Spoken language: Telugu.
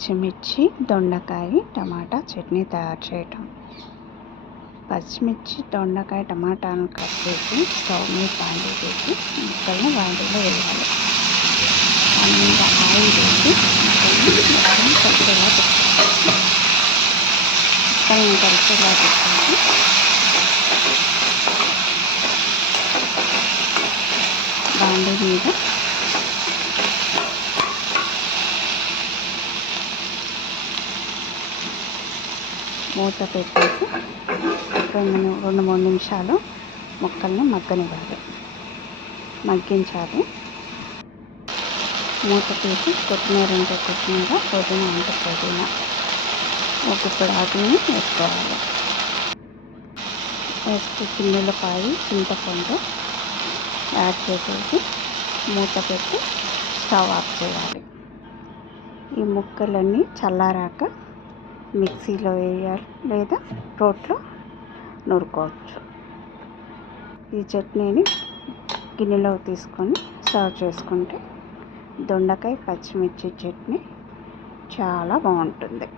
పచ్చిమిర్చి దొండకాయ టమాటా చట్నీ తయారు చేయటం. పచ్చిమిర్చి దొండకాయ టమాటాను కట్ చేసి స్టవ్ మీద బాండీ వేసి ముక్కల్ని బాండీలో వేయాలి. అందులో ఆయిల్ వేసి ముక్కల్ని కలిసేలా పెట్టుకోవాలి. ముక్కల్ని కలిసేలా పెట్టుకుంటే బాండీ మీద మూత పెట్టేసి 2-3 నిమిషాలు ముక్కల్ని మగ్గించాలి. మూత తీసి కొత్తిమీర ఉంటే కొత్తిమీర, పుదీనా ఉంటే పుదీనా, ఒక గుప్పెడు ఆకుని వేసుకోవాలి. వేసుకు ఉల్లిపాయ చింతపండు యాడ్ చేసేసి మూత పెట్టి స్టవ్ ఆఫ్ చేయాలి. ఈ ముక్కలన్నీ చల్లారాక మిక్సీలో వేయాలి లేదా రోట్లో నూరుకోవచ్చు. ఈ చట్నీని గిన్నెలో తీసుకొని సర్వ్ చేసుకుంటే దొండకాయ పచ్చిమిర్చి చట్నీ చాలా బాగుంటుంది.